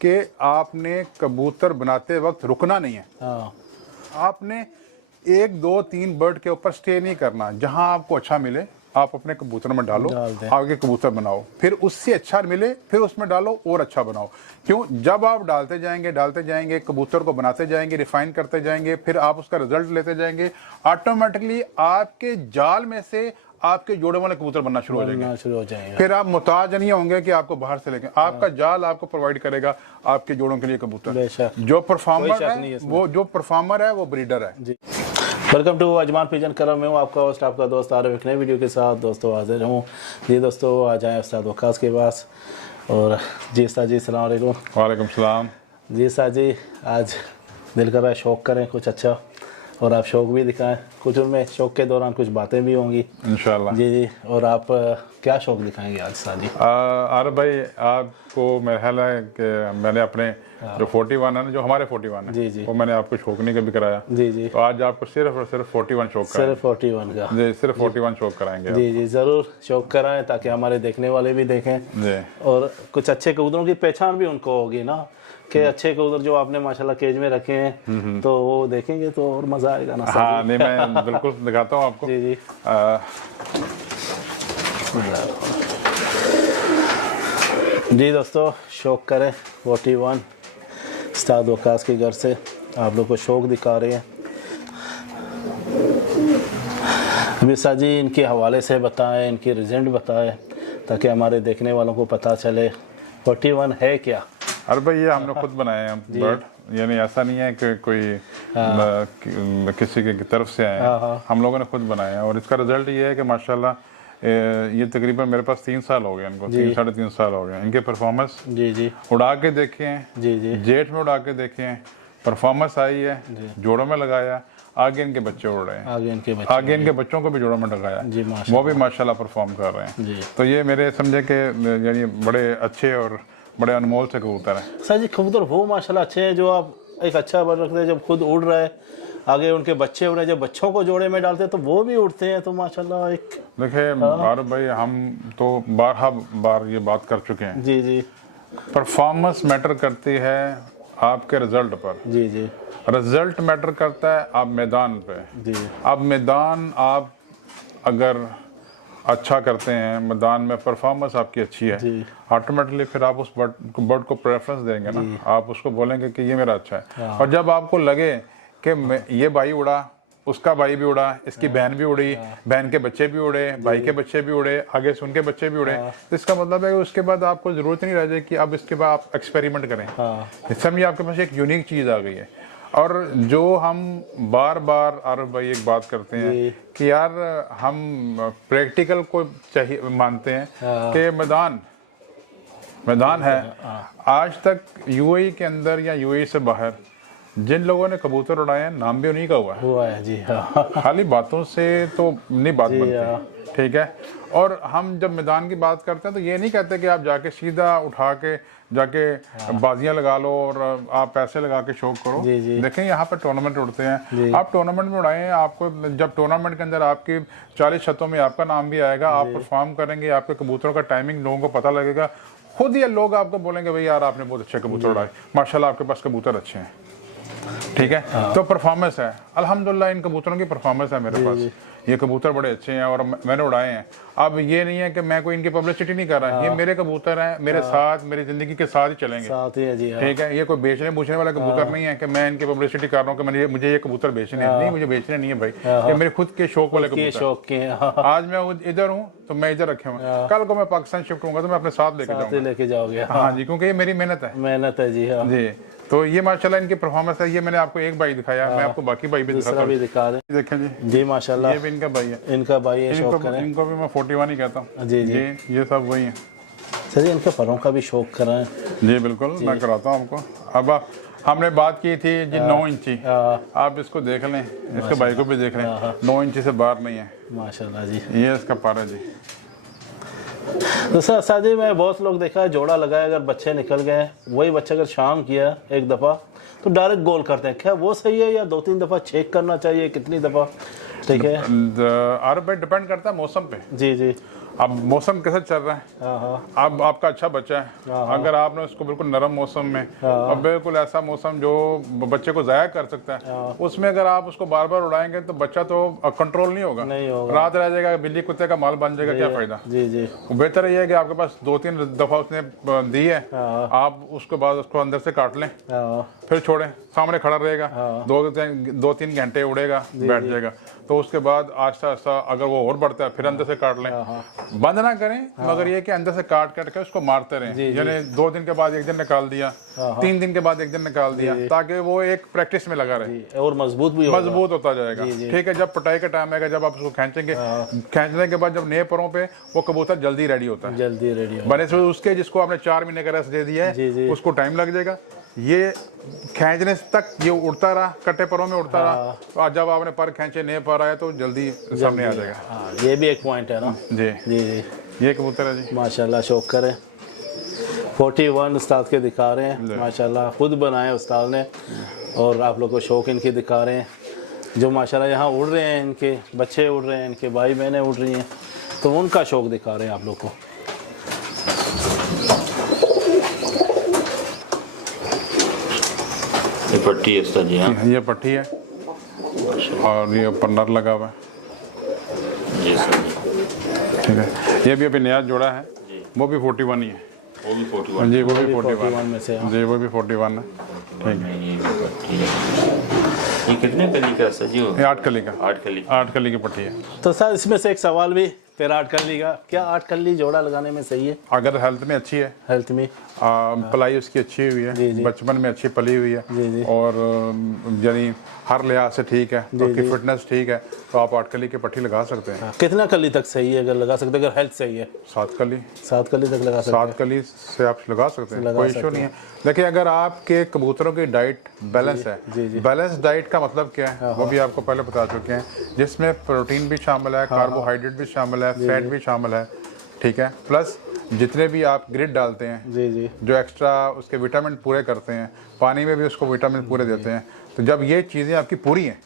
कि आपने कबूतर बनाते वक्त रुकना नहीं है। हाँ आपने 1 2 3 बर्ड के ऊपर स्टे नहीं करना। जहां आपको अच्छा मिले आप अपने कबूतर में डालो, डाल दें। आगे कबूतर बनाओ, फिर उससे अच्छा मिले फिर उसमें डालो और अच्छा बनाओ। क्यों? जब आप डालते जाएंगे कबूतर को बनाते जाएंगे, रिफाइन करते जाएंगे, फिर आप उसका रिजल्ट लेते जाएंगे, ऑटोमेटिकली आपके जाल में से आपके जोड़े वाले कबूतर बनना शुरू हो जाएंगे। फिर आप मुताज नहीं होंगे कि आपको बाहर से लेके, आपका जाल आपको प्रोवाइड करेगा आपके जोड़ों के लिए कबूतर। जो परफॉर्मर है वो ब्रीडर है। वेलकम टू अजमान पिजन करम। मैं हूँ आपका होस्ट, आपका दोस्त आरिफ। एक नए वीडियो के साथ दोस्तों हाजिर हूँ। जी दोस्तों, आ जाएँ उस्ताद वक्कास के पास। और जी उस्ताद जी, अस्सलाम वालेकुम। वालेकुम सलाम। जी उस्ताद जी, आज दिल कर रहा है शौक़ करें कुछ अच्छा, और आप शौक़ भी दिखाएं कुछ, उनमें शौक़ के दौरान कुछ बातें भी होंगी इंशाल्लाह। जी जी। और आप क्या शौक़ दिखाएंगे आज उस्ताद जी? आरिफ भाई, आपको मेरा ख्याल है कि मैंने अपने जो 41 है ना, जो हमारे 41 है जी जी, वो मैंने आपको शौक नहीं कभी कराया। जी जी। तो आज आपको सिर्फ और सिर्फ 41 शौक कराएंगे। सिर्फ 41 का? जी, सिर्फ 41 शौक कराएंगे। जी जी, ज़रूर शौक़ कराएं ताकि हमारे देखने वाले भी देखें जी। और कुछ अच्छे कबूतरों की पहचान भी उनको होगी ना, कि अच्छे कबूतर जो आपने माशाल्लाह केज में रखे हैं तो वो देखेंगे तो और मज़ा आएगा ना। हाँ नहीं, मैं बिल्कुल दिखाता हूँ आपको। जी जी। जी दोस्तों, शौक़ करें 41 उस्ताद वक्कास के घर से आप लोग को शौक़ दिखा रहे हैं। अभी उस्ताद जी इनके हवाले से बताएं, इनकी रिजल्ट बताएं ताकि हमारे देखने वालों को पता चले 41 है क्या। अरे भाई, ये हमने खुद बनाए हैं बर्ड, यानी ऐसा नहीं है कि कोई किसी की तरफ से आए हैं। हम लोगों ने खुद बनाए हैं और इसका रिजल्ट ये है कि माशाल्लाह ये तकरीबन मेरे पास 3 साल हो गए इनको, 3 साढ़े 3 साल हो गए। इनके परफॉर्मेंस जी जी उड़ा के देखे हैं, जी जी, जेट में उड़ा के देखे हैं, परफॉर्मेंस आई है, जोड़ों में लगाया, आगे इनके बच्चे उड़ रहे हैं, आगे इनके बच्चों को भी जोड़ों में लगाया, वो भी माशाल्लाह परफॉर्म कर रहे हैं। तो ये मेरे समझे कि यानी बड़े अच्छे और बड़े अनमोल से कबूतर हैं। सर जी, कबूतर वो माशाल्लाह अच्छे हैं जो आप एक अच्छा बर्ड रखते हैं, जब खुद उड़ रहा है, आगे उनके बच्चे उड़ रहे हैं, जब बच्चों को जोड़े में डालते हैं तो वो भी उड़ते हैं। तो माशाल्लाह एक देखिए आरिफ भाई, हम तो बार ये बात कर चुके हैं। जी जी, परफॉर्मेंस मैटर करती है आपके रिजल्ट पर। जी जी, रिजल्ट मैटर करता है आप मैदान पे। जी, अब मैदान आप अगर अच्छा करते हैं, मैदान में परफॉर्मेंस आपकी अच्छी है, ऑटोमेटिकली फिर आप उस बर्ड को प्रेफरेंस देंगे ना, आप उसको बोलेंगे कि ये मेरा अच्छा है। और जब आपको लगे कि ये भाई उड़ा, उसका भाई भी उड़ा, इसकी बहन भी उड़ी, बहन के बच्चे भी उड़े, भाई के बच्चे भी उड़े, आगे से उनके बच्चे भी उड़े, तो इसका मतलब है कि उसके बाद आपको ज़रूरत नहीं रह जाए कि अब इसके बाद आप एक्सपेरिमेंट करें। समझिए आपके पास एक यूनिक चीज़ आ गई है। और जो हम बार बार आरिफ भाई एक बात करते हैं कि यार हम प्रैक्टिकल को चाहिए मानते हैं कि मैदान है। आज तक यूएई के अंदर या यूएई से बाहर जिन लोगों ने कबूतर उड़ाए हैं, नाम भी उन्हीं का हुआ है जी। खाली बातों से तो नहीं बात बनती, ठीक है। और हम जब मैदान की बात करते हैं तो ये नहीं कहते कि आप जाके सीधा उठा के जाके बाजियां लगा लो और आप पैसे लगा के शौक करो। देखें यहाँ पर टूर्नामेंट उड़ते हैं, आप टूर्नामेंट में उड़ाएं, आपको जब टूर्नामेंट के अंदर आपकी 40 शतों में आपका नाम भी आएगा, आप परफॉर्म करेंगे, आपके कबूतरों का टाइमिंग लोगों को पता लगेगा, खुद ये लोग आपको बोलेंगे भाई यार आपने बहुत अच्छे कबूतर उड़ाए, माशाल्लाह आपके पास कबूतर अच्छे हैं, ठीक है। तो परफॉर्मेंस है, अल्हम्दुलिल्लाह इन कबूतरों की परफॉर्मेंस है मेरे पास। ये कबूतर बड़े अच्छे हैं और मैंने उड़ाए हैं। अब ये नहीं है कि मैं कोई इनकी पब्लिसिटी नहीं कर रहा, ये मेरे कबूतर हैं, मेरे साथ मेरी जिंदगी के साथ ही चलेंगे, ठीक है। ये कोई बेचने पूछने वाला कबूतर नहीं है कि मैं इनकी पब्लिसिटी कर रहा हूँ कि मुझे ये कबूतर बेचने हैं। नहीं, मुझे बेचने नहीं है भाई, ये मेरे खुद के शौक वाले कबूतर। आज मैं इधर हूँ तो मैं इधर रखे हुए, कल को मैं पाकिस्तान शिफ्ट होऊंगा तो मैं अपने साथ लेके जाऊंगा। हाँ जी, क्योंकि ये मेरी मेहनत है जी। तो ये माशाल्लाह इनकी परफॉर्मेंस है। ये मैंने आपको एक भाई दिखाया, मैं आपको बाकी भाई भी दिखाता हूं। देखें जी माशाल्लाह, ये भी इनका भाई है, इनको भी मैं 41 ही कहता हूँ जी। ये सब वही है सर जी। इनके परों का भी शौक कराएं जी, बिल्कुल मैं कराता हूँ आपको। अब हमने बात की थी जी 9 इंची, आप इसको देख लें, इसके भाई को भी देख लें, 9 इंची से बाहर नहीं है माशाल्लाह जी। ये इसका पारा जी। तो सर जी, मैं बहुत लोग देखा है जोड़ा लगाया, अगर बच्चे निकल गए, वही बच्चा अगर शाम किया एक दफ़ा तो डायरेक्ट गोल करते हैं, क्या वो सही है या 2-3 दफ़ा चेक करना चाहिए, कितनी दफ़ा? ठीक है, आरिफ भाई डिपेंड करता है मौसम पे। जी जी। अब मौसम कैसा चल रहा है, अब आपका अच्छा बच्चा है, अगर आपने उसको बिल्कुल नरम मौसम में और बिल्कुल ऐसा मौसम जो बच्चे को ज़ाया कर सकता है, उसमें अगर आप उसको बार बार उड़ाएंगे तो बच्चा तो कंट्रोल नहीं होगा, रात रह जाएगा, बिल्ली कुत्ते का माल बन जाएगा, क्या फायदा। जी जी। बेहतर ये है कि आपके पास 2-3 दफ़ा उसने दी है, आप उसके बाद उसको अंदर से काट लें, फिर छोड़ें, सामने खड़ा रहेगा, 2-3 घंटे उड़ेगा, बैठ जाएगा, तो उसके बाद आहिस्ता आहिस्ता अगर वो और बढ़ता है फिर अंदर से काट लें, बंद ना करें, मगर ये कि अंदर से काट काट के उसको मारते रहें, यानी 2 दिन के बाद एक दिन निकाल दिया, 3 दिन के बाद एक दिन निकाल दिया, ताकि वो एक प्रैक्टिस में लगा रहे और मजबूत होता जाएगा। ठीक है, जब पटाई का टाइम आएगा, जब आप उसको खींचेंगे, खींचने के बाद जब नए परों पे वो कबूतर जल्दी रेडी होता है, जल्दी रेडी बने से उसके जिसको आपने 4 महीने का रेस्ट दे दिया है उसको टाइम लग जाएगा, ये खींचने तक ये उड़ता रहा, कट्टे परों में उड़ता रहा, और जब आपने पर खींचे नए पर आए तो जल्दी सामने आ जाएगा। ये भी एक पॉइंट है ना। जी जी जी, ये कबूतर है जी, माशाल्लाह, शौक करें। 41 उस्ताद के दिखा रहे हैं, माशाल्लाह, खुद बनाए उस्ताद ने, और आप लोग को शौक इनकी दिखा रहे हैं, जो माशाल्लाह यहाँ उड़ रहे हैं, इनके बच्चे उड़ रहे हैं, इनके भाई बहनें उड़ रही हैं, तो उनका शौक दिखा रहे हैं आप लोग को। ये पट्टी है उस्ताद जी। हाँ, ये पट्टी है और ये ऊपर नर लगा हुआ है। जी सर। ठीक है, ये भी अभी नया जोड़ा है, वो भी 41 ही है। वो भी 41 जी, वो भी 41 में से। जी, वो भी 41 है। ठीक है, ये भी पट्टी है। ये कितने कली का है सर जी? ये 8 कली का, 8 कली की पट्टी है। तो सर इसमें से एक सवाल भी, फिर 8 कल्ली का, क्या 8 कल्ली जोड़ा लगाने में सही है? अगर हेल्थ में अच्छी है, हेल्थ में पलाई उसकी अच्छी हुई है, बचपन में अच्छी पली हुई है, और यानी हर लिहाज से ठीक है, तो उसकी फिटनेस ठीक है, तो आप 8 कली की पट्टी लगा सकते हैं। कितना कली तक सही है अगर लगा सकते हैं, अगर हेल्थ सही है? 7 कली, 7 कली तक लगा सकते हैं। 7 कली से आप लगा सकते हैं, कोई इशू नहीं है। देखिए, अगर आपके कबूतरों की डाइट बैलेंस है, बैलेंस डाइट का मतलब क्या है वो भी आपको पहले बता चुके हैं, जिसमें प्रोटीन भी शामिल है, कार्बोहाइड्रेट भी शामिल है, फैट भी शामिल है, ठीक है, प्लस जितने भी आप ग्रिड डालते हैं, जी, जो एक्स्ट्रा उसके विटामिन पूरे करते हैं, पानी में भी उसको विटामिन पूरे देते हैं, तो जब ये चीज़ें आपकी पूरी हैं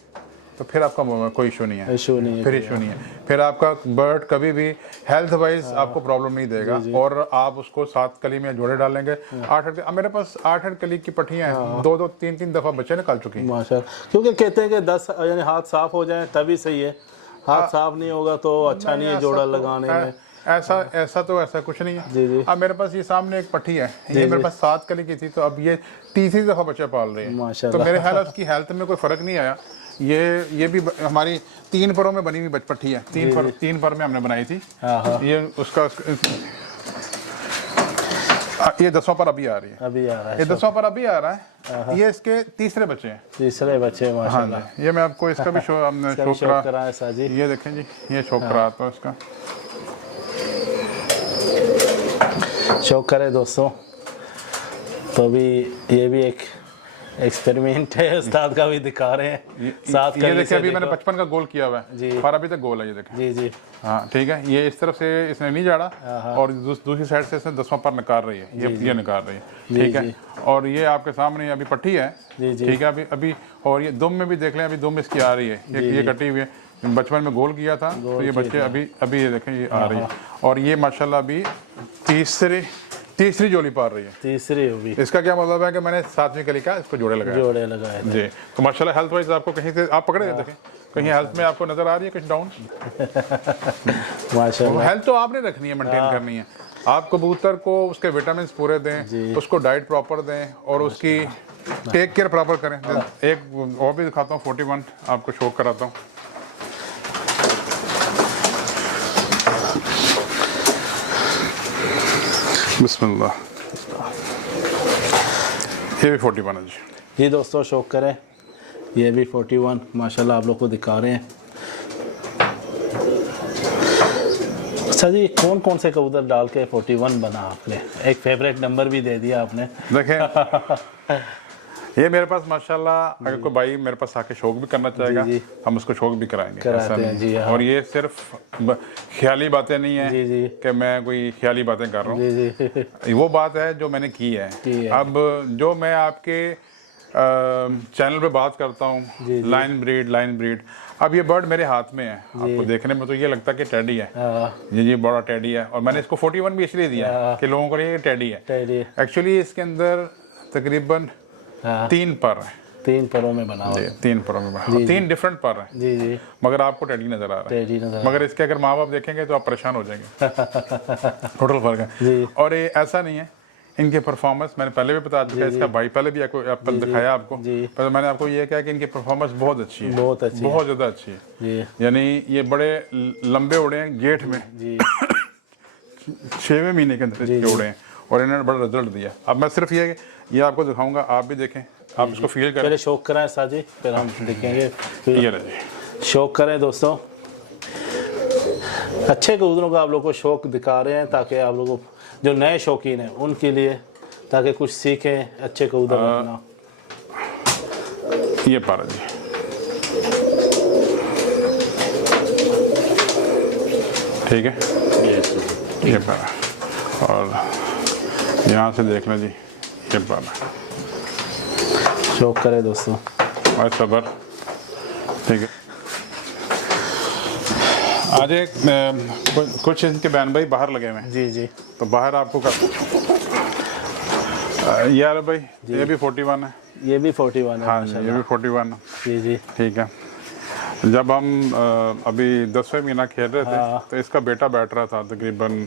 तो फिर आपका कोई इशू नहीं है, फिर इशू नहीं है, फिर आपका बर्ड कभी भी हेल्थ वाइज आपको प्रॉब्लम नहीं देगा, और आप उसको 7 कली में जोड़े डालेंगे। 8 मेरे पास 8 कली की पट्टियाँ हैं, 2-2, 3-3 दफ़ा बच्चे निकाल चुकी हैं माशाल्लाह, क्योंकि कहते हैं कि 10 यानी हाथ साफ हो जाए तभी सही है, हाथ साफ नहीं होगा तो अच्छा नहीं है जोड़ा लगाने में। ऐसा कुछ नहीं है। अब मेरे पास ये सामने एक पट्टी है, ये मेरे पास 7 कली की थी, तो अब ये तीसरी दफ़ा बच्चा पाल रही है, तो मेरे ख्याल उसकी हेल्थ में कोई फ़र्क नहीं आया। ये भी हमारी 3 परों में बनी हुई पट्टी है, 3 पर में हमने बनाई थी, ये उसका ये 10वां पर अभी आ रही है, ये 10वां पर अभी आ रहा है, ये इसके तीसरे बच्चे हैं, माशाल्लाह। हाँ, ये मैं आपको इसका भी शौक करा, ये देखें जी, ये शौक करा तो इसका शौक करे दोस्तों, तो भी ये भी एक एक्सपेरिमेंट है, उस्ताद का भी दिखा रहे हैं। 7 ये देखिए, अभी मैंने 55 का गोल किया हुआ है, पर अभी तक गोल है, ये देखें जी, हाँ, ठीक है, ये इस तरफ से इसने नहीं झाड़ा, और दूसरी साइड से इसने 10वां पर निकाल रही है, ये निकाल रही है, ठीक है, और ये आपके सामने अभी पट्टी है, ठीक है, अभी और ये दुम में भी देख लें, अभी दुम इसकी आ रही है, ये कटी हुई है, बचपन में गोल किया था, तो ये बच्चे अभी ये देखें, ये आ रही है, और ये माशाल्लाह अभी तीसरी जोड़ी पार रही है, तीसरी होगी। इसका क्या मतलब है कि मैंने 7वीं कली का इसको जोड़े लगाए जी, तो माशाल्लाह हेल्थ वाइज आपको कहीं से आप पकड़े देखें, कहीं हेल्थ में आपको नजर आ रही है कुछ डाउन? माशाल्लाह, हेल्थ तो आपने रखनी है, मेंटेन करनी है, आप कबूतर को उसके विटामिन पूरे दें, उसको डाइट प्रॉपर दें, और उसकी टेक केयर प्रॉपर करें। एक और भी दिखाता हूँ, 41 आपको शो कराता हूँ। बिस्मिल्लाह, ये भी 41 है जी दोस्तों, शौक करें, ये भी 41 माशाल्लाह आप लोग को दिखा रहे हैं। अच्छा जी, कौन कौन से कबूतर डाल के 41 बना आपने? एक फेवरेट नंबर भी दे दिया आपने। देखें, ये मेरे पास माशाल्लाह, अगर कोई भाई मेरे पास आके शौक भी करना चाहेगा, हम उसको शौक भी कराएंगे, ऐसा नहीं। और ये सिर्फ ख्याली बातें नहीं है कि मैं कोई ख्याली बातें कर रहा हूँ, वो बात है जो मैंने की है। अब जो मैं आपके चैनल पे बात करता हूँ लाइन ब्रीड। अब ये बर्ड मेरे हाथ में है, आपको देखने में तो ये लगता है कि टेडी है, ये बड़ा टेडी है। और मैंने इसको 41 भी इसलिए दिया कि लोगों को ये टेडी है। एक्चुअली इसके अंदर तकरीबन 3 पर है, 3 परों में बना हुआ है। 3 परों में बना, 3 डिफरेंट पर है जी जी, मगर आपको टेडी नजर आ रहा है। मगर इसके अगर माँ बाप देखेंगे तो आप परेशान हो जाएंगे। टोटल फर्क है। और ये ऐसा नहीं है, इनके परफॉर्मेंस मैंने पहले भी बता चुका है, इसका भाई पहले भी आपको दिखाया आपको, पर मैंने आपको ये कहा कि इनकी परफॉर्मेंस बहुत अच्छी है, बहुत ज़्यादा अच्छी है। यानी ये बड़े लंबे उड़े हैं जेठ में, 6वें महीने के अंदर इसके उड़े हैं और इन्होंने बड़ा रिजल्ट दिया। अब मैं सिर्फ ये आपको दिखाऊंगा, आप भी देखें, आप इसको फील करें। पहले शौक कराएं साजी, फिर हम देखेंगे। ये रहे, शौक करें दोस्तों, अच्छे कबूतरों का आप लोग को शौक दिखा रहे हैं ताकि आप लोगों को जो नए शौकीन हैं उनके लिए, ताकि कुछ सीखें अच्छे कबूतर रखना। ये पारा जी, ठीक है, ये पारा, और यहाँ से देख लें जी, ये पारा। शौक करें दोस्तों और सबर, ठीक है। आज एक कुछ इनके बैन भाई बाहर लगे हुए हैं जी जी, तो बाहर आपको यार भाई ये भी 41 है, ये भी 41 है। हाँ ये भी 41 है जी जी, ठीक है। जब हम अभी 10वें महीना खेल रहे थे तो इसका बेटा बैठ रहा था तकरीबन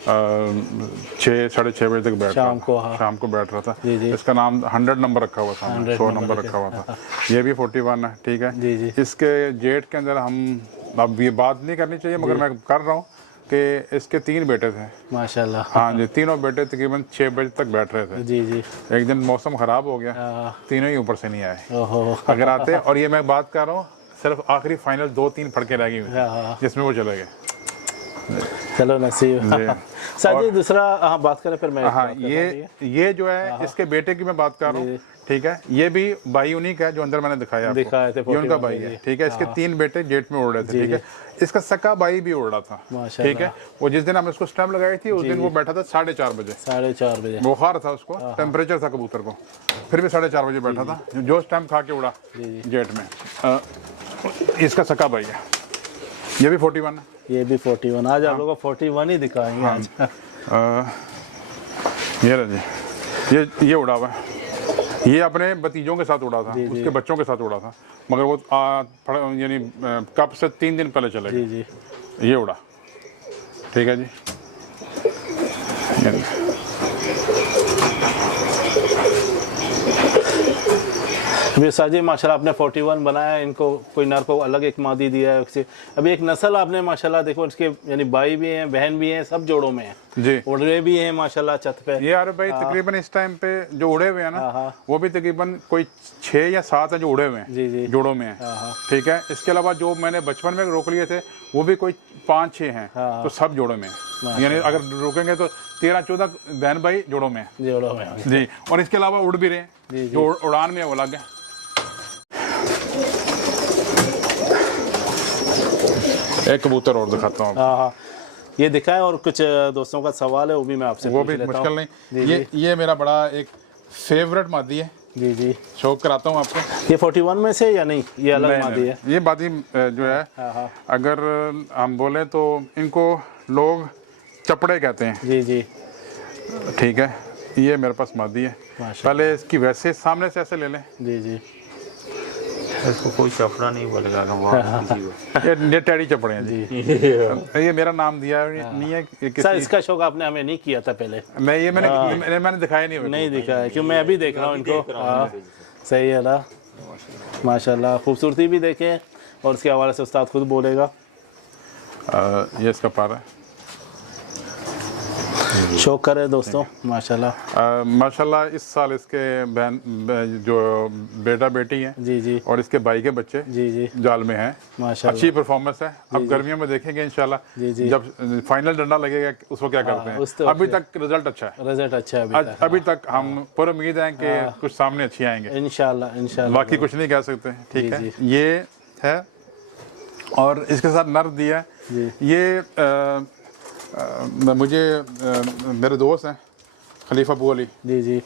6 साढ़े 6 बजे तक बैठ रहा था, शाम को बैठ रहा था। इसका नाम 100 नंबर रखा हुआ था, 100 नंबर रखा हुआ था। ये भी 41 है, ठीक है। इसके जेट के अंदर हम, अब ये बात नहीं करनी चाहिए मगर मैं कर रहा हूँ कि इसके 3 बेटे थे माशाल्लाह। हाँ जी, तीनों बेटे तकरीबन 6 बजे तक बैठ रहे थे। जी जी, एक दिन मौसम ख़राब हो गया, तीनों ही ऊपर से नहीं आए। अगर आते, और ये मैं बात कर रहा हूँ सिर्फ आखिरी फाइनल 2-3 फड़के रह गई जिसमें वो चले गए। चलो नसीब। साजी दूसरा बात करें फिर मैं। हाँ, ये जो है इसके बेटे की मैं बात कर रहा हूँ, ठीक है। ये भी भाई उन्हीं का है जो अंदर मैंने दिखाया थे, ये उनका भाई है, ठीक है। इसके 3 बेटे जेट में उड़ रहे थे, ठीक है। इसका सक्का भाई भी उड़ रहा था, ठीक है। वो जिस दिन हम इसको स्टैम्प लगाई थी उस दिन वो बैठा था 4:30 बजे, 4:30 बुखार था उसको, टेम्परेचर था कबूतर को, फिर भी 4:30 बजे बैठा था, जो स्टैम्प खा के उड़ा जेट में। इसका सक्का भाई है, ये भी 41 है, ये भी 41। आज आप लोगों को 41 ही दिखाएंगे आज। ये रहा जी, ये उड़ा हुआ है, ये अपने भतीजों के साथ उड़ा था, उसके बच्चों के साथ उड़ा था, मगर वो यानी कब से 3 दिन पहले चले गए। ये उड़ा, ठीक है जी। अभी साजी माशाल्लाह आपने 41 बनाया, इनको कोई नर को अलग एक मादी दिया है उससे। अभी एक नस्ल आपने माशाल्लाह देखो, इसके यानी भाई भी हैं, बहन भी हैं, सब जोड़ों में हैं जी, उड़े भी हैं माशाल्लाह छत पे। ये यार भाई तकरीबन इस टाइम पे जो उड़े हुए हैं ना, वो भी तकरीबन कोई 6 या 7 है जो उड़े हुए हैं, जोड़ों में हैं, ठीक है। इसके अलावा जो मैंने बचपन में रोक लिए थे वो भी कोई 5-6 हैं, तो सब जोड़ों में हैं। यानी अगर रोकेंगे तो 13-14 बहन भाई जोड़ों में जी। और इसके अलावा उड़ भी रहे हैं, जो उड़ान में है वो अलग है। एक कबूतर और दिखाता हूँ। हाँ, ये दिखाएं। और कुछ दोस्तों का सवाल है वो भी मैं आपसे वो भी मुश्किल नहीं। ये मेरा बड़ा एक फेवरेट मादी है जी जी, शौक कराता हूँ आपको। ये 41 में से या नहीं, ये अलग मादी है? ये मादी जो है अगर हम बोले तो इनको लोग चपड़े कहते हैं जी जी, ठीक है। ये मेरे पास मादी है, पहले इसकी वैसे सामने से ऐसे ले लें जी जी। इसको कोई चपड़ा नहीं बोलेगा, ये टेडी चपड़े हैं जी। ये मेरा नाम दिया नहीं है सर, इसका शौक आपने हमें नहीं किया था पहले? नहीं, ये मैंने दिखाया नहीं दिखाया, क्यों मैं अभी देख रहा हूँ इनको। सही है ना, माशाल्लाह खूबसूरती भी देखें और उसके हवाले से उस्ताद खुद बोलेगा। ये इसका पारा है, शौक करे दोस्तों माशाल्लाह। माशाल्लाह इस साल इसके बहन जो बेटा बेटी हैं जी जी, और इसके भाई के बच्चे जी जी जाल में हैं, माशाल्लाह अच्छी परफॉर्मेंस है। अब गर्मियों में देखेंगे इंशाल्लाह, जब फाइनल डंडा लगेगा उसको क्या करते हैं। अभी तक रिजल्ट अच्छा है, रिजल्ट अच्छा है अभी तक हम पूरी उम्मीद है कि कुछ सामने अच्छी आएंगे इंशाल्लाह, बाकी कुछ नहीं कह सकते, ठीक है। ये है और इसके साथ नर दिया है। ये मुझे मेरे दोस्त हैं खलीफा अबू अली जी जी,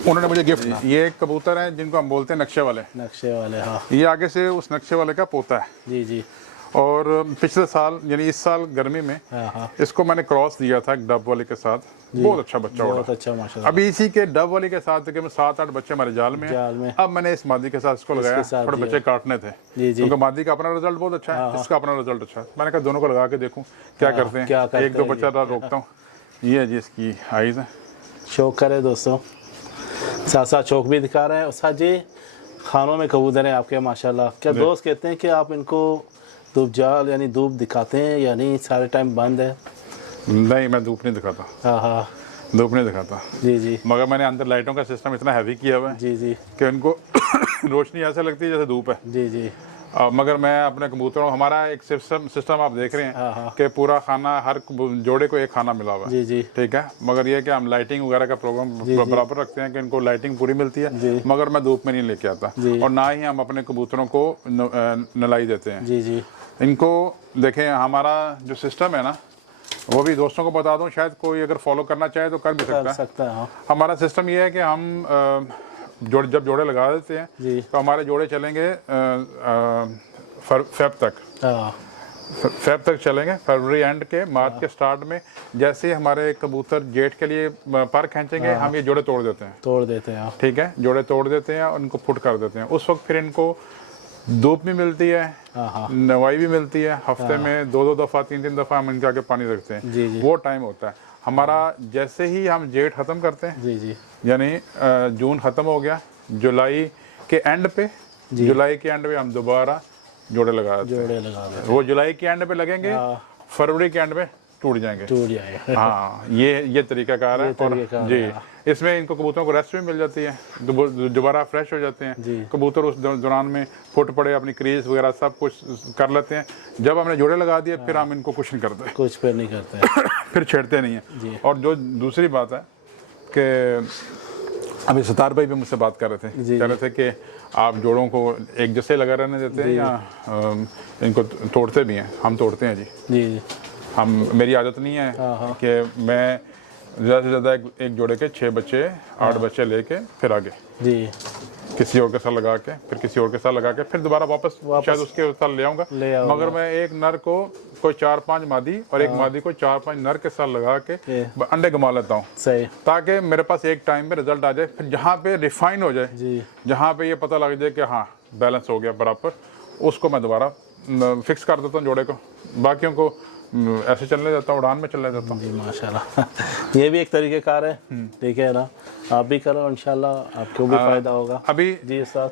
उन्होंने मुझे गिफ्ट, ये एक कबूतर है जिनको हम बोलते हैं नक्शे वाले। नक्शे वाले, हाँ ये आगे से उस नक्शे वाले का पोता है। जी जी। और पिछले साल यानी इस साल गर्मी में हाँ इसको मैंने क्रॉस दिया था एक डब वाली के साथ। बहुत अच्छा बच्चा उड़ा। बहुत अच्छा माशाल्लाह। अभी इसी के डब वाली के साथ के 7-8 बच्चे हमारे जाल में हैं। अब मैंने इस मादी के साथ इसको लगाया, थोड़े बच्चे काटने थे क्योंकि मादी का अपना रिजल्ट बहुत अच्छा है, इसका अपना रिजल्ट अच्छा है। मैंने कहा दोनों को लगा के देखूं क्या करते हैं। एक दो बच्चा रोकता हूँ। ये है जी इसकी आइज है। शौक करे दोस्तों, साथ साथ शौक भी दिखा रहे हैं। उस्ताद जी खानों में कबूतर हैं आपके माशाल्लाह। क्या दोस्त कहते हैं कि आप इनको धूप जाल यानी धूप दिखाते हैं यानी सारे टाइम बंद है? नहीं, मैं धूप नहीं दिखाता। हाँ धूप नहीं दिखाता जी जी। मगर मैंने अंदर लाइटों का सिस्टम इतना हैवी किया हुआ है जी जी कि उनको रोशनी ऐसे लगती है जैसे धूप है। जी जी। मगर मैं अपने कबूतरों, हमारा एक सिस्टम आप देख रहे हैं कि पूरा खाना, हर जोड़े को एक खाना मिला हुआ है। जी जी। ठीक है, मगर ये कि हम लाइटिंग वगैरह का प्रोग्राम बराबर रखते हैं कि इनको लाइटिंग पूरी मिलती है, मगर मैं धूप में नहीं लेके आता। और ना ही हम अपने कबूतरों को नलाई देते हैं। जी जी। इनको देखें, हमारा जो सिस्टम है ना, वो भी दोस्तों को बता दूं, शायद कोई अगर फॉलो करना चाहे तो कर भी सकता है। हमारा सिस्टम ये है कि हम जब जोड़े लगा देते हैं तो हमारे जोड़े चलेंगे फेब तक चलेंगे। फरवरी एंड के, मार्च के स्टार्ट में जैसे ही हमारे कबूतर जेठ के लिए पर खींचेंगे, हम ये जोड़े तोड़ देते हैं। ठीक है, जोड़े तोड़ देते हैं और इनको फुट कर देते हैं। उस वक्त फिर इनको धूप भी मिलती है, नवाई भी मिलती है। हफ्ते में 2-2 दफ़ा 3-3 दफ़ा हम इनके आगे पानी रखते हैं। वो टाइम होता है हमारा। जैसे ही हम जेठ ख़त्म करते हैं, जी जी, यानी जून ख़त्म हो गया, जुलाई के एंड पे हम दोबारा जोड़े लगा देते हैं। वो जुलाई के एंड पे लगेंगे, फरवरी के एंड पे टूट जाएंगे। हाँ, ये तरीकाकार है। और जी, इसमें इनको कबूतरों को रेस्ट भी मिल जाती है, दोबारा फ्रेश हो जाते हैं कबूतर। उस दौरान में फुट पड़े, अपनी क्रीज वगैरह सब कुछ कर लेते हैं। जब हमने जोड़े लगा दिए फिर हम इनको कुछ नहीं करते, फिर छेड़ते नहीं है। और जो दूसरी बात है कि अभी सतार भाई भी मुझसे बात कर रहे थे, कह रहे थे कि आप जोड़ों को एक जैसे लगा रहने देते हैं या इनको तोड़ते भी हैं? हम तोड़ते हैं जी। मेरी आदत नहीं है कि मैं ज़्यादा से ज़्यादा एक जोड़े के 6 बच्चे 8 बच्चे लेके फिर आगे जी किसी और के साथ लगा के, फिर किसी और के साथ लगा के, फिर दोबारा वापस शायद उसके साथ ले आऊँगा। मगर मैं एक नर को कोई 4-5 मादी और एक मादी को 4-5 नर के साथ लगा के अंडे घुमा लेता हूँ, ताकि मेरे पास एक टाइम पे रिजल्ट आ जाए। फिर जहाँ पे रिफाइन हो जाए, जहाँ पे ये पता लग जाए कि हाँ बैलेंस हो गया बराबर, उसको मैं दोबारा फिक्स कर देता हूँ जोड़े को। बाकियों को ऐसे चलने देता हूँ, उड़ान में चलने देता हूँ। जी माशाल्लाह। ये भी एक तरीके कार है, ठीक है ना? आप भी करो, इंशाल्लाह आपको भी फायदा होगा। अभी जी साहब,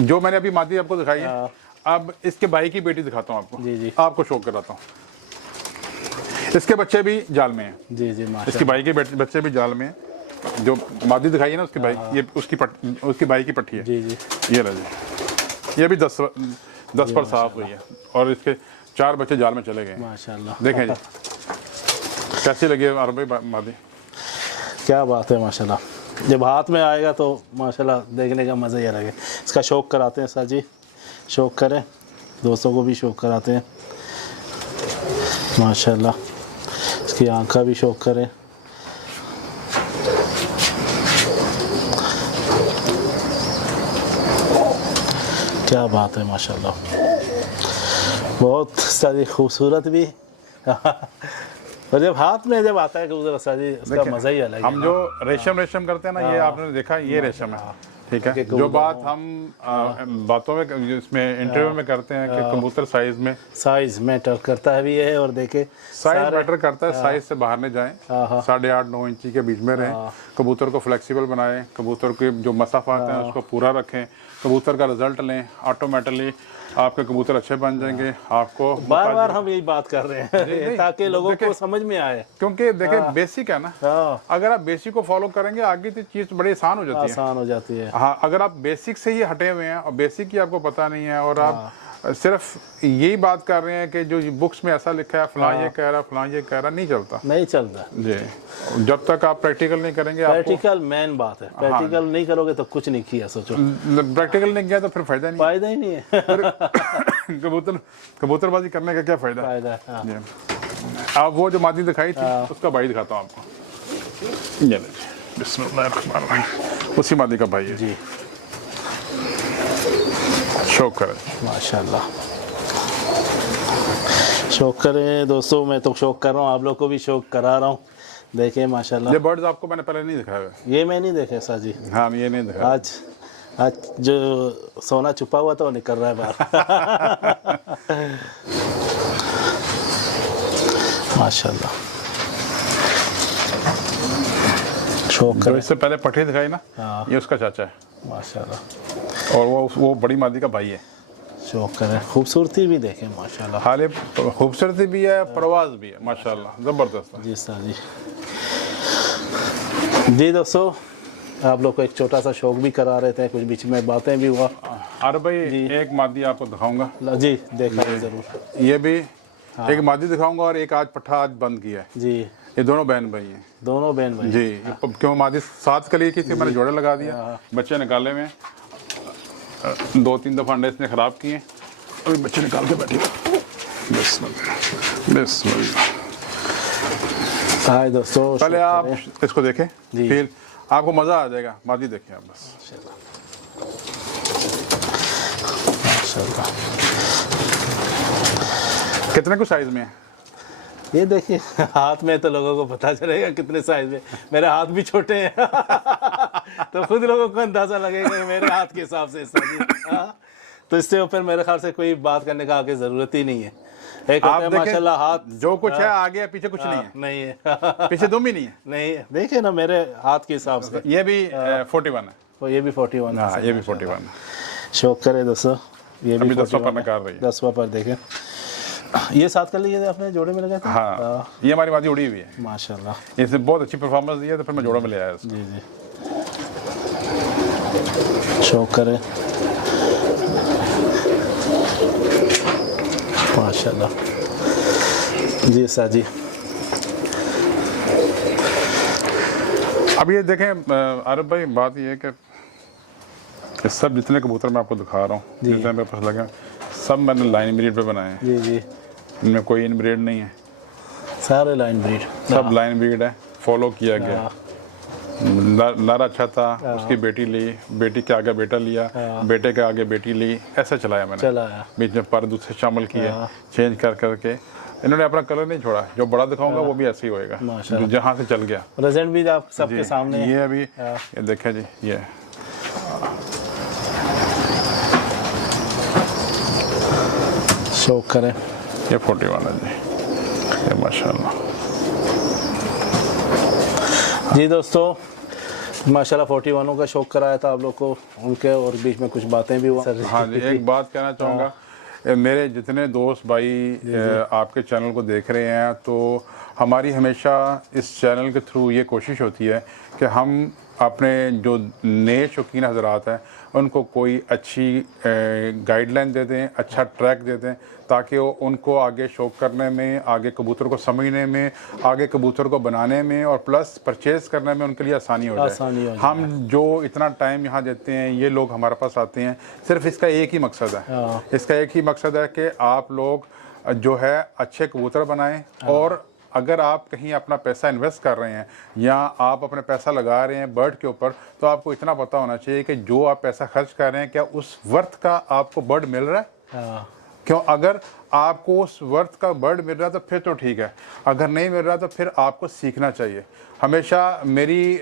जो मैंने अभी मादी आपको दिखाई है, अब इसके भाई की बेटी दिखाता हूँ आपको। जी आपको शौक कराता हूँ। इसके बच्चे भी जाल में हैं। जी माशाल्लाह। इसकी भाई के बच्चे भी जाल में हैं। जो मादी दिखाई है ना उसकी भाई, ये उसकी भाई की पट्टी है। जी ये रहा जी, ये भी 10 पर साफ हुई है और इसके 4 बच्चे जाल में चले गए माशाल्लाह। देखें जी कैसी लगी अरबी मादी? क्या बात है माशाल्लाह। जब हाथ में आएगा तो माशाल्लाह देखने का मज़ा ही अलग है। इसका शौक कराते हैं सर जी, शौक करें, दोस्तों को भी शौक कराते हैं माशाल्लाह। इसकी आँख का भी शौक करें। क्या बात है माशाल्लाह, बहुत सारी खूबसूरत भी। और जब हाथ में जब आता है कबूतर साजी, उसका मजा ही अलग है। हम जो रेशम करते हैं ना, ये आपने देखा, ये रेशम है, ठीक है। जो बात हम बातों में इसमें इंटरव्यू में करते हैं कि कबूतर साइज मैटर करता है भी है। और देखे साइज मैटर करता है, साइज से बाहर नहीं जाए, 8.5-9 इंची के बीच में रहें। कबूतर को फ्लेक्सिबल बनाएं, कबूतर के जो मसाफात हैं उसको पूरा रखें, कबूतर का रिजल्ट लें, ऑटोमेटिकली आपके कबूतर अच्छे बन जाएंगे। आपको बार हम यही बात कर रहे हैं ताकि लोगों को समझ में आए, क्योंकि देखिए बेसिक है ना। अगर आप बेसिक को फॉलो करेंगे आगे तो चीज बड़ी आसान हो जाती है। हाँ, अगर आप बेसिक से ही हटे हुए हैं और बेसिक ही आपको पता नहीं है और आप सिर्फ यही बात कर रहे हैं कि जो बुक्स में ऐसा लिखा है, फलां ये कह रहा, फलां ये कह रहा, नहीं चलता जी। जब तक आप प्रैक्टिकल नहीं करेंगे, प्रैक्टिकल मेन बात है। प्रैक्टिकल नहीं करोगे तो कुछ नहीं किया। सोचो प्रैक्टिकल नहीं किया तो फिर फायदा ही नहीं है। कबूतरबाजी करने का क्या फायदा है। आप वो जो मादी दिखाई थी उसका भाई दिखाता हूँ आपको। बिस्मिल्लाहिर्रहमानिर्रहीम। उसी मादी का भाई है जी, शौक करें। माशाल्लाह। शौक करें दोस्तों, मैं तो शौक कर रहा हूँ, आप लोग को भी शौक करा रहा हूँ। देखें माशाल्लाह, ये बर्ड्स आपको मैंने पहले नहीं दिखाया है। ये मैं नहीं देखे सर जी। हाँ, ये नहीं दिखाया। आज जो सोना छुपा हुआ था वो निकल रहा है बाहर। माशाल्लाह, शौक जब करें। इससे पहले पठी दिखाई ना, हाँ। ये उसका चाचा है माशाल्लाह, और वो बड़ी मादी का भाई है। शौक करें। खूबसूरती भी देखें माशाल्लाह। हाले खूबसूरती भी है, परवाज भी है माशाल्लाह, जबरदस्त है। जी सर जी। जी दोस्तों, आप लोग को एक छोटा सा शौक भी करा रहे थे, कुछ बीच में बातें भी हुआ। अरे भाई, एक मादी आपको दिखाऊंगा। जी देखा जरूर। ये भी एक मादी दिखाऊंगा और एक आज पट्ठा आज बंद किया है। जी, ये दोनों बहन भाई हैं। दोनों बहन भाई। जी, क्यों मादी 7 कली की थी, मैंने जोड़े लगा दिया, बच्चे निकाले में 2-3 दफ़ा अंडे इसने ख़राब किए, अभी बच्चे निकाल के बैठे। बिस्मिल्लाह बिस्मिल्लाह। हाय दोस्तों, पहले शौक आप करें। इसको देखें, जी। फिर आपको मज़ा आ जाएगा। मादी देखें आप बस। माशाल्लाह, कितने कुछ साइज़ में है? ये देखिए हाथ में, तो लोगों को पता चलेगा कितने साइज में। मेरे हाथ भी छोटे हैं तो खुद लोगों को अंदाजा लगेगा कि मेरे हाथ के हिसाब से हाँ? तो इससे ऊपर मेरे ख्याल से कोई बात करने का आगे जरूरत ही नहीं है। एक आप होता है देखें, माशाल्लाह हाथ, जो कुछ है आगे पीछे कुछ नहीं है, नहीं है पीछे दुम ही नहीं है। नहीं है। देखिए ना मेरे हाथ के हिसाब से, ये भी 41 है। तो ये भी 41 है। हाँ, ये भी 41 है। शौक करे दोस्तों, ये भी अभी 10वां 41 पर निकाल रही है। 10वां पर देखें। ये 7 कर लिए थे आपने, जोड़े में लगे थे। हाँ, ये हमारी मादी उड़ी हुई है। माशाल्लाह। इसने बहुत अच्छी परफॉर्मेंस दी है, तो फिर मैं जोड़ा में ले आया इसको। जी जी, शौक करे माशाल्लाह। जी सर जी। अब ये देखें आरिफ भाई, बात ये है कि ये सब जितने कबूतर मैं आपको दिखा रहा हूँ, जितने मेरे पास लगे, सब मैंने लाइन ब्रीड पे बनाए हैं। जी जी, इनमें कोई इनब्रीड नहीं है, सारे लाइन ब्रीड, सब लाइन ब्रीड है, फॉलो किया गया। लारा अच्छा था, उसकी बेटी ली, बेटी के आगे बेटा लिया, बेटे के आगे बेटी ली, ऐसा चलाया मैंने। चलाया, बीच में पर दूसरे शामिल किए, चेंज कर करके। इन्होंने अपना कलर नहीं छोड़ा, जो बड़ा दिखाऊंगा वो भी ऐसे ही होएगा, माशाल्लाह। जहाँ से चल गया। रिजल्ट भी आप सबके जी, सामने ये अभी ये देखें जी, ये शौक करें। ये 41 है जी, ये माशाल्लाह। जी दोस्तों, माशाल्लाह 41 का शौक कराया था आप लोग को, उनके और बीच में कुछ बातें भी हुआ। हाँ जी, एक बात कहना चाहूँगा, मेरे जितने दोस्त भाई आपके चैनल को देख रहे हैं, तो हमारी हमेशा इस चैनल के थ्रू ये कोशिश होती है कि हम अपने जो नए शौकीन हजरात हैं उनको कोई अच्छी गाइडलाइन दे दें, अच्छा ट्रैक दे दें, ताकि वो उनको आगे शौक करने में, आगे कबूतर को समझने में, आगे कबूतर को बनाने में और प्लस परचेज़ करने में उनके लिए आसानी हो जाए। हम जो इतना टाइम यहाँ देते हैं, ये लोग हमारे पास आते हैं, सिर्फ इसका एक ही मकसद है, इसका एक ही मकसद है कि आप लोग जो है अच्छे कबूतर बनाएं। और अगर आप कहीं अपना पैसा इन्वेस्ट कर रहे हैं या आप अपने पैसा लगा रहे हैं बर्ड के ऊपर, तो आपको इतना पता होना चाहिए कि जो आप पैसा खर्च कर रहे हैं, क्या उस वर्थ का आपको बर्ड मिल रहा है। क्यों, अगर आपको उस वर्थ का बर्ड मिल रहा है तो फिर तो ठीक है, अगर नहीं मिल रहा तो फिर आपको सीखना चाहिए। हमेशा मेरी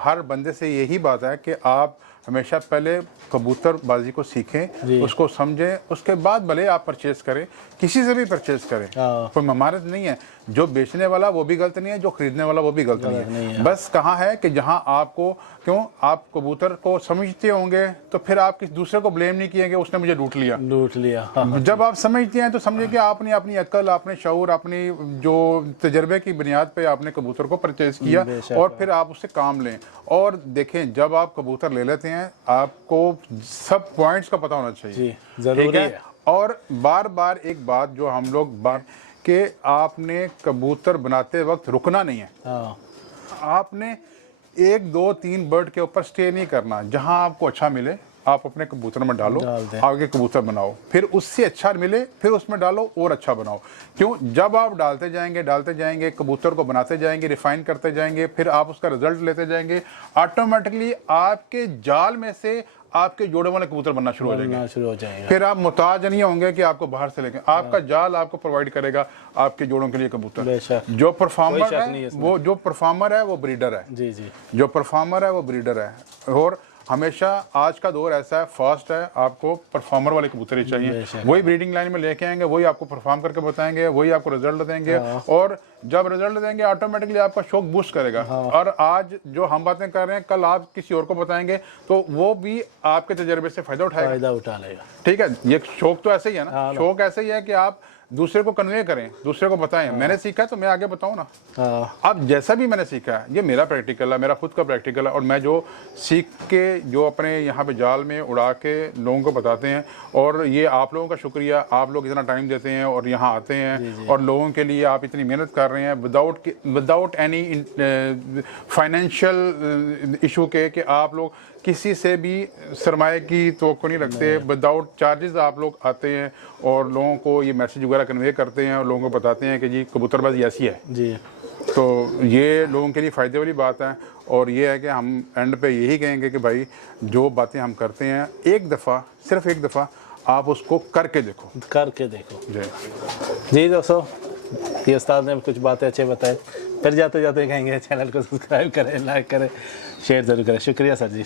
हर बंदे से यही बात है कि आप हमेशा पहले कबूतरबाजी को सीखें, उसको समझें, उसके बाद भले आप परचेज़ करें, किसी से भी परचेज़ करें, कोई ममारत नहीं है। जो बेचने वाला वो भी गलत नहीं है, जो खरीदने वाला वो भी गलत नहीं है। बस कहाँ है कि जहाँ आपको, क्यों, आप कबूतर को समझते होंगे तो फिर आप किसी दूसरे को ब्लेम नहीं किएंगे उसने मुझे लूट लिया। जब आप समझते हैं तो समझे कि आपने अपनी अक्ल, अपने शऊर, अपनी जो तजर्बे की बुनियाद पे आपने कबूतर को परचेज किया और फिर आप उससे काम लें। और देखें, जब आप कबूतर ले लेते हैं आपको सब पॉइंट्स का पता होना चाहिए, जरूरी है। और बार बार एक बात जो हम लोग बात कि आपने कबूतर बनाते वक्त रुकना नहीं है। आपने 1, 2, 3 बर्ड के ऊपर स्टे नहीं करना। जहां आपको अच्छा मिले आप अपने कबूतर में डालो, आगे कबूतर बनाओ, फिर उससे अच्छा मिले फिर उसमें डालो और अच्छा बनाओ। क्यों? जब आप डालते जाएंगे कबूतर को बनाते जाएंगे, रिफाइन करते जाएंगे, फिर आप उसका रिजल्ट लेते जाएंगे, ऑटोमेटिकली आपके जाल में से आपके जोड़े वाले कबूतर बनना शुरू हो जाएंगे। फिर आप मुताज नहीं होंगे कि आपको बाहर से लेके, आपका जाल आपको प्रोवाइड करेगा आपके जोड़ों के लिए कबूतर। जो परफॉर्मर है वो ब्रीडर है। जी जी, जो परफॉर्मर है वो ब्रीडर है। और हमेशा आज का दौर ऐसा है, फास्ट है, आपको परफॉर्मर वाले कबूतर ही चाहिए। वही ब्रीडिंग लाइन में लेके आएंगे, वही आपको परफॉर्म करके बताएंगे, वही आपको रिजल्ट देंगे। और जब रिजल्ट देंगे ऑटोमेटिकली आपका शौक बूस्ट करेगा। और आज जो हम बातें कर रहे हैं कल आप किसी और को बताएंगे तो वो भी आपके तजर्बे से फायदा उठा लेगा। ठीक है, ये शौक तो ऐसे ही है ना, शौक ऐसे ही है कि आप दूसरे को कन्वे करें, दूसरे को बताएं। मैंने सीखा है तो मैं आगे बताऊं ना। अब जैसा भी मैंने सीखा है, ये मेरा प्रैक्टिकल है, मेरा खुद का प्रैक्टिकल है, और मैं जो सीख के जो अपने यहाँ पे जाल में उड़ा के लोगों को बताते हैं। और ये आप लोगों का शुक्रिया, आप लोग इतना टाइम देते हैं और यहाँ आते हैं और लोगों के लिए आप इतनी मेहनत कर रहे हैं विदाउट एनी फाइनेंशियल इशू के, कि आप लोग किसी से भी सरमाए की तवक्को नहीं रखते, विदाउट चार्जेस आप लोग आते हैं और लोगों को ये मैसेज वगैरह कन्वे करते हैं और लोगों को बताते हैं कि जी कबूतरबाजी ऐसी है जी। तो ये लोगों के लिए फ़ायदे वाली बात है। और ये है कि हम एंड पे यही कहेंगे कि भाई जो बातें हम करते हैं सिर्फ एक दफ़ा आप उसको करके देखो जी दोस्तों, ये उस्ताद ने कुछ बातें अच्छे बताए। फिर जाते जाते कहेंगे चैनल को सब्सक्राइब करें, लाइक करें, शेयर ज़रूर करें। शुक्रिया सर जी।